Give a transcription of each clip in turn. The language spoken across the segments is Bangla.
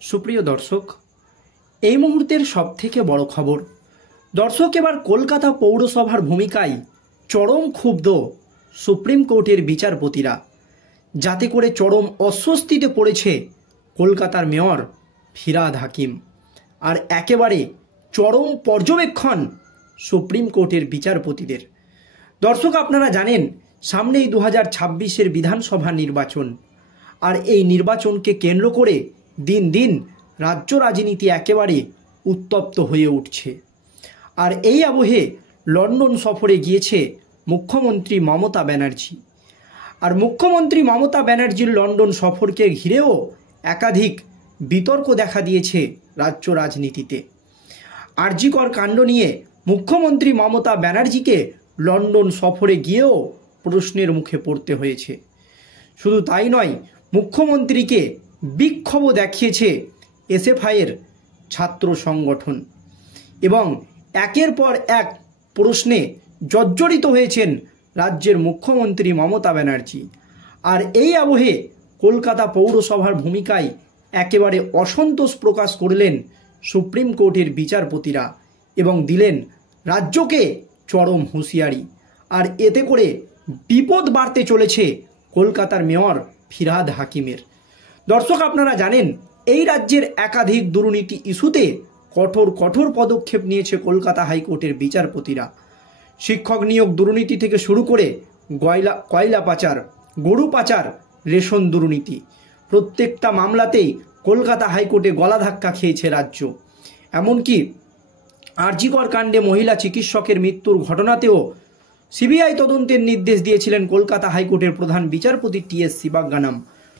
সুপ্রিয় দর্শক, এই মুহূর্তের সবথেকে বড় খবর। দর্শক, এবার কলকাতা পৌরসভার ভূমিকায় চরম ক্ষুব্ধ সুপ্রিম কোর্টের বিচারপতিরা, যাতে করে চরম অস্বস্তিতে পড়েছে কলকাতার মেয়র ফিরহাদ হাকিম। আর একেবারে চরম পর্যবেক্ষণ সুপ্রিম কোর্টের বিচারপতিদের। দর্শক, আপনারা জানেন সামনেই 2026-এর বিধানসভা নির্বাচন। আর এই নির্বাচনকে কেন্দ্র করে দিন দিন রাজ্য রাজনীতি একেবারে উত্তপ্ত হয়ে উঠছে। আর এই আবহে লন্ডন সফরে গিয়েছে মুখ্যমন্ত্রী মমতা ব্যানার্জি। আর মুখ্যমন্ত্রী মমতা ব্যানার্জির লন্ডন সফরকে ঘিরেও একাধিক বিতর্ক দেখা দিয়েছে রাজ্য রাজনীতিতে। আরজিকর কাণ্ড নিয়ে মুখ্যমন্ত্রী মমতা ব্যানার্জিকে লন্ডন সফরে গিয়েও প্রশ্নের মুখে পড়তে হয়েছে। শুধু তাই নয়, মুখ্যমন্ত্রীকে বিক্ষোভও দেখিয়েছে এসএফআইয়ের ছাত্র সংগঠন এবং একের পর এক প্রশ্নে জর্জরিত হয়েছেন রাজ্যের মুখ্যমন্ত্রী মমতা ব্যানার্জি। আর এই আবহে কলকাতা পৌরসভার ভূমিকায় একেবারে অসন্তোষ প্রকাশ করলেন সুপ্রিম কোর্টের বিচারপতিরা এবং দিলেন রাজ্যকে চরম হুঁশিয়ারি। আর এতে করে বিপদ বাড়তে চলেছে কলকাতার মেয়র ফিরহাদ হাকিমের। দর্শক, আপনারা জানেন এই রাজ্যের একাধিক দুর্নীতি ইস্যুতে কঠোর পদক্ষেপ নিয়েছে কলকাতা হাইকোর্টের বিচারপতিরা। শিক্ষক নিয়োগ দুর্নীতি থেকে শুরু করে কয়লা পাচার, গরু পাচার, রেশন দুর্নীতি, প্রত্যেকটা মামলাতেই কলকাতা হাইকোর্টে গলাধাক্কা খেয়েছে রাজ্য। এমনকি আরজিকর কাণ্ডে মহিলা চিকিৎসকের মৃত্যুর ঘটনাতেও সিবিআই তদন্তের নির্দেশ দিয়েছিলেন কলকাতা হাইকোর্টের প্রধান বিচারপতি টি.এস. শিবাজ্ঞানাম।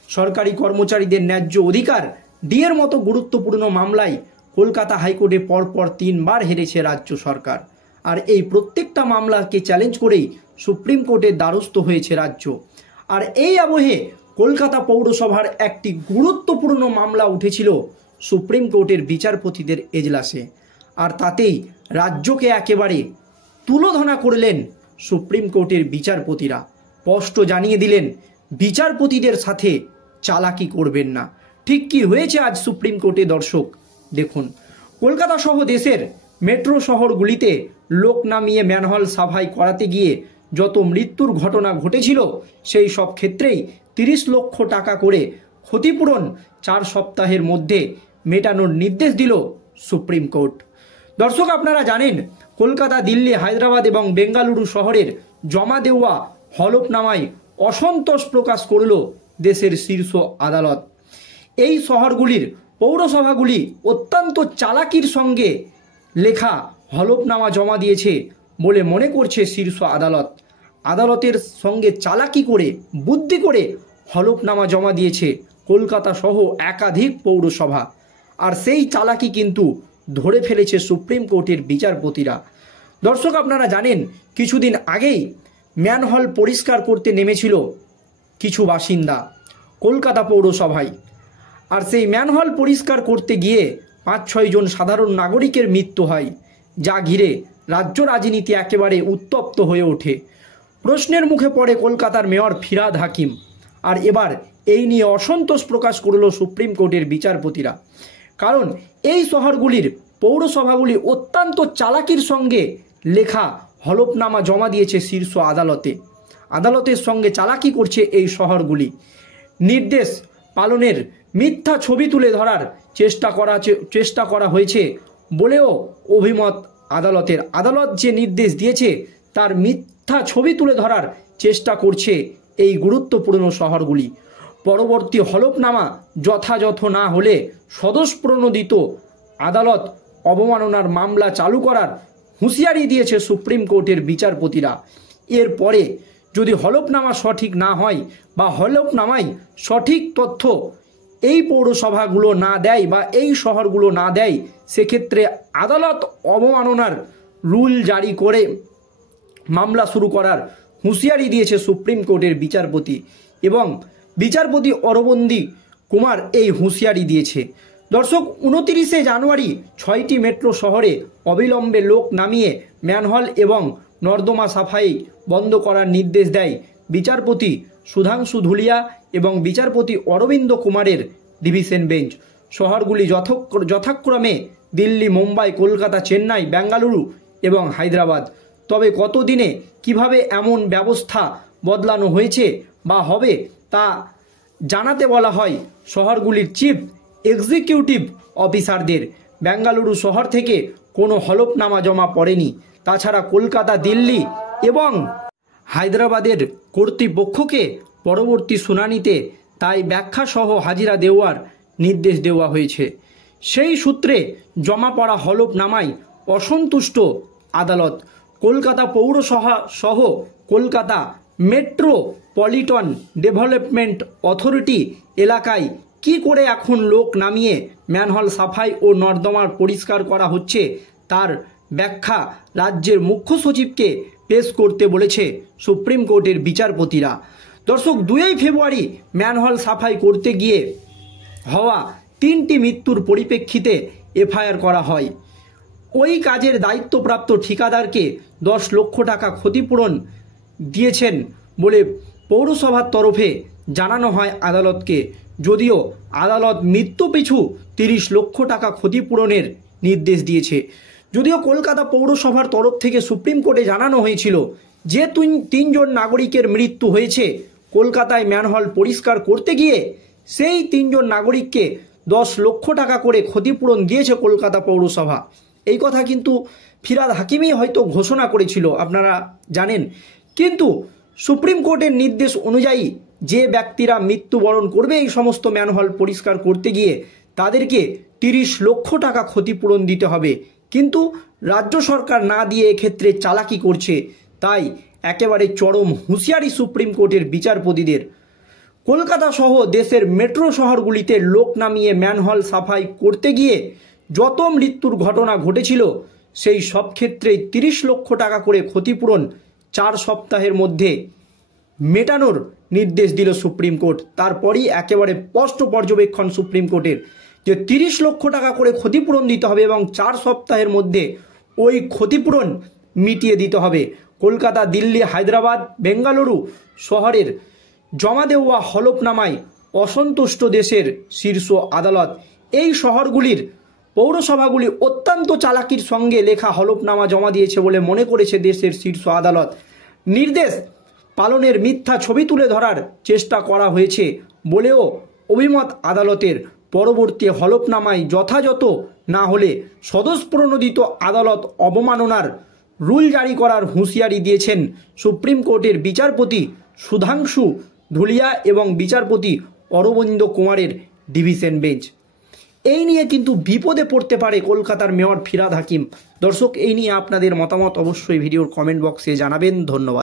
সরকারি কর্মচারীদের ন্যায্য অধিকার ডিএর মতো গুরুত্বপূর্ণ মামলায় কলকাতা হাইকোর্টে পরপর 3 বার হেরেছে রাজ্য সরকার। আর এই প্রত্যেকটা মামলাকে চ্যালেঞ্জ করেই সুপ্রিম কোর্টের দ্বারস্থ হয়েছে রাজ্য। আর এই আবহে কলকাতা পৌরসভার একটি গুরুত্বপূর্ণ মামলা উঠেছিল সুপ্রিম কোর্টের বিচারপতিদের এজলাসে। আর তাতেই রাজ্যকে একেবারে তুলোধনা করলেন সুপ্রিম কোর্টের বিচারপতিরা। স্পষ্ট জানিয়ে দিলেন বিচারপতিদের সাথে চালাকি করবেন না। ঠিক কি হয়েছে আজ সুপ্রিম কোর্টে দর্শক দেখুন। কলকাতা সহ দেশের মেট্রো শহরগুলিতে লোক নামিয়ে ম্যানহোল সাফাই করাতে গিয়ে যত মৃত্যুর ঘটনা ঘটেছিল, সেই সব ক্ষেত্রেই 30 লক্ষ টাকা করে ক্ষতিপূরণ 4 সপ্তাহের মধ্যে মেটানোর নির্দেশ দিল সুপ্রিম কোর্ট। দর্শক, আপনারা জানেন কলকাতা, দিল্লি, হায়দ্রাবাদ এবং বেঙ্গালুরু শহরের জমা দেওয়া হলফনামায় অসন্তোষ প্রকাশ করল দেশের শীর্ষ আদালত। এই শহরগুলির পৌরসভাগুলি অত্যন্ত চালাকির সঙ্গে লেখা হলফনামা জমা দিয়েছে বলে মনে করছে শীর্ষ আদালত। আদালতের সঙ্গে চালাকি করে, বুদ্ধি করে হলফনামা জমা দিয়েছে কলকাতা সহ একাধিক পৌরসভা। আর সেই চালাকি কিন্তু ধরে ফেলেছে সুপ্রিম কোর্টের বিচারপতিরা। দর্শক, আপনারা জানেন কিছুদিন আগেই ম্যানহোল পরিষ্কার করতে নেমেছিল কিছু বাসিন্দা কলকাতা পৌরসভায়। আর সেই ম্যানহোল পরিষ্কার করতে গিয়ে 5-6 জন সাধারণ নাগরিকের মৃত্যু হয়, যা ঘিরে রাজ্য রাজনীতি একেবারে উত্তপ্ত হয়ে ওঠে। প্রশ্নের মুখে পড়ে কলকাতার মেয়র ফিরহাদ হাকিম। আর এবার এই নিয়ে অসন্তোষ প্রকাশ করল সুপ্রিম কোর্টের বিচারপতিরা। কারণ এই শহরগুলির পৌরসভাগুলি অত্যন্ত চালাকির সঙ্গে লেখা হলফনামা জমা দিয়েছে শীর্ষ আদালতে। আদালতের সঙ্গে চালাকি করছে এই শহরগুলি। নির্দেশ পালনের মিথ্যা ছবি তুলে ধরার চেষ্টা করা হয়েছে বলেও অভিমত আদালতের। আদালত যে নির্দেশ দিয়েছে তার মিথ্যা ছবি তুলে ধরার চেষ্টা করছে এই গুরুত্বপূর্ণ শহরগুলি। পরবর্তী হলফনামা যথাযথ না হলে স্বতঃপ্রণোদিত আদালত অবমাননার মামলা চালু করার হুঁশিয়ারি দিয়েছে সুপ্রিম কোর্টের বিচারপতিরা। এরপরে যদি হলফনামা সঠিক না হয় বা হলফনামায় সঠিক তথ্য এই পৌরসভাগুলো না দেয় বা এই শহরগুলো না দেয়, সেক্ষেত্রে আদালত অবমাননার রুল জারি করে মামলা শুরু করার হুঁশিয়ারি দিয়েছে সুপ্রিম কোর্টের বিচারপতি। এবং বিচারপতি অরবিন্দ কুমার এই হুঁশিয়ারি দিয়েছে। দর্শক, 29শে জানুয়ারি 6টি মেট্রো শহরে অবিলম্বে লোক নামিয়ে ম্যানহোল এবং নর্দমা সাফাই বন্ধ করার নির্দেশ দেয় বিচারপতি সুধাংশু ধুলিয়া এবং বিচারপতি অরবিন্দ কুমারের ডিভিশন বেঞ্চ। শহরগুলি যথাক্রমে দিল্লি, মুম্বাই, কলকাতা, চেন্নাই, বেঙ্গালুরু এবং হায়দ্রাবাদ। তবে কত দিনে কিভাবে এমন ব্যবস্থা বদলানো হয়েছে বা হবে তা জানাতে বলা হয় শহরগুলির চিফ এক্সিকিউটিভ অফিসারদের। বেঙ্গালুরু শহর থেকে কোনো হলফনামা জমা পড়েনি। তাছাড়া কলকাতা, দিল্লি এবং হায়দ্রাবাদের কর্তৃপক্ষকে পরবর্তী শুনানিতে তাই ব্যাখ্যাসহ হাজিরা দেওয়ার নির্দেশ দেওয়া হয়েছে। সেই সূত্রে জমা পড়া হলফনামায় অসন্তুষ্ট আদালত। কলকাতা পৌরসভা সহ কলকাতা মেট্রোপলিটন ডেভেলপমেন্ট অথরিটি এলাকায় কি করে এখন লোক নামিয়ে ম্যানহোল সাফাই ও নর্দমার পরিষ্কার করা হচ্ছে তার ব্যাখ্যা রাজ্যের মুখ্য সচিবকে পেশ করতে বলেছে সুপ্রিম কোর্টের বিচারপতিরা। দর্শক, 2 ফেব্রুয়ারি ম্যানহোল সাফাই করতে গিয়ে হওয়া 3টি মৃত্যুর পরিপ্রেক্ষিতে এফআইআর করা হয়। ওই কাজের দায়িত্বপ্রাপ্ত ঠিকাদারকে 10 লক্ষ টাকা ক্ষতিপূরণ দিয়েছেন বলে পৌরসভার তরফে জানানো হয় আদালতকে। যদিও আদালত মৃত্যু পিছু 30 লক্ষ টাকা ক্ষতিপূরণের নির্দেশ দিয়েছে। যদিও কলকাতা পৌরসভার তরফ থেকে সুপ্রিম কোর্টে জানানো হয়েছিল যে 3 জন নাগরিকের মৃত্যু হয়েছে কলকাতায় ম্যানহোল পরিষ্কার করতে গিয়ে, সেই 3 জন নাগরিককে 10 লক্ষ টাকা করে ক্ষতিপূরণ দিয়েছে কলকাতা পৌরসভা। এই কথা কিন্তু ফিরহাদ হাকিমই হয়তো ঘোষণা করেছিল, আপনারা জানেন। কিন্তু সুপ্রিম কোর্টের নির্দেশ অনুযায়ী যে ব্যক্তিরা মৃত্যুবরণ করবে এই সমস্ত ম্যানহোল পরিষ্কার করতে গিয়ে তাদেরকে 30 লক্ষ টাকা ক্ষতিপূরণ দিতে হবে। কিন্তু রাজ্য সরকার না দিয়ে এক্ষেত্রে চালাকি করছে। তাই একেবারে চরম হুঁশিয়ারি সুপ্রিম কোর্টের বিচারপতিদের। কলকাতা সহ দেশের মেট্রো শহরগুলিতে লোক নামিয়ে ম্যানহোল সাফাই করতে গিয়ে যত মৃত্যুর ঘটনা ঘটেছিল সেই সব ক্ষেত্রেই 30 লক্ষ টাকা করে ক্ষতিপূরণ 4 সপ্তাহের মধ্যে মেটানোর নির্দেশ দিল সুপ্রিম কোর্ট। তারপরই একেবারে স্পষ্ট পর্যবেক্ষণ সুপ্রিম কোর্টের যে 30 লক্ষ টাকা করে ক্ষতিপূরণ দিতে হবে এবং 4 সপ্তাহের মধ্যে ওই ক্ষতিপূরণ মিটিয়ে দিতে হবে। কলকাতা, দিল্লি, হায়দ্রাবাদ, বেঙ্গালুরু শহরের জমা দেওয়া হলফনামায় অসন্তুষ্ট দেশের শীর্ষ আদালত। এই শহরগুলির পৌরসভাগুলি অত্যন্ত চালাকির সঙ্গে লেখা হলফনামা জমা দিয়েছে বলে মনে করেছে দেশের শীর্ষ আদালত। নির্দেশ পালনের মিথ্যা ছবি তুলে ধরার চেষ্টা করা হয়েছে বলেও অভিমত আদালতের। পরবর্তী হলফনামায় যথাযথ না হলে স্বতঃপ্রণোদিত আদালত অবমাননার রুল জারি করার হুঁশিয়ারি দিয়েছেন সুপ্রিম কোর্টের বিচারপতি সুধাংশু ধুলিয়া এবং বিচারপতি অরবিন্দ কুমারের ডিভিশন বেঞ্চ। এই নিয়ে কিন্তু বিপদে পড়তে পারে কলকাতার মেয়র ফিরহাদ হাকিম। দর্শক, এই নিয়ে আপনাদের মতামত অবশ্যই ভিডিওর কমেন্ট বক্সে জানাবেন। ধন্যবাদ।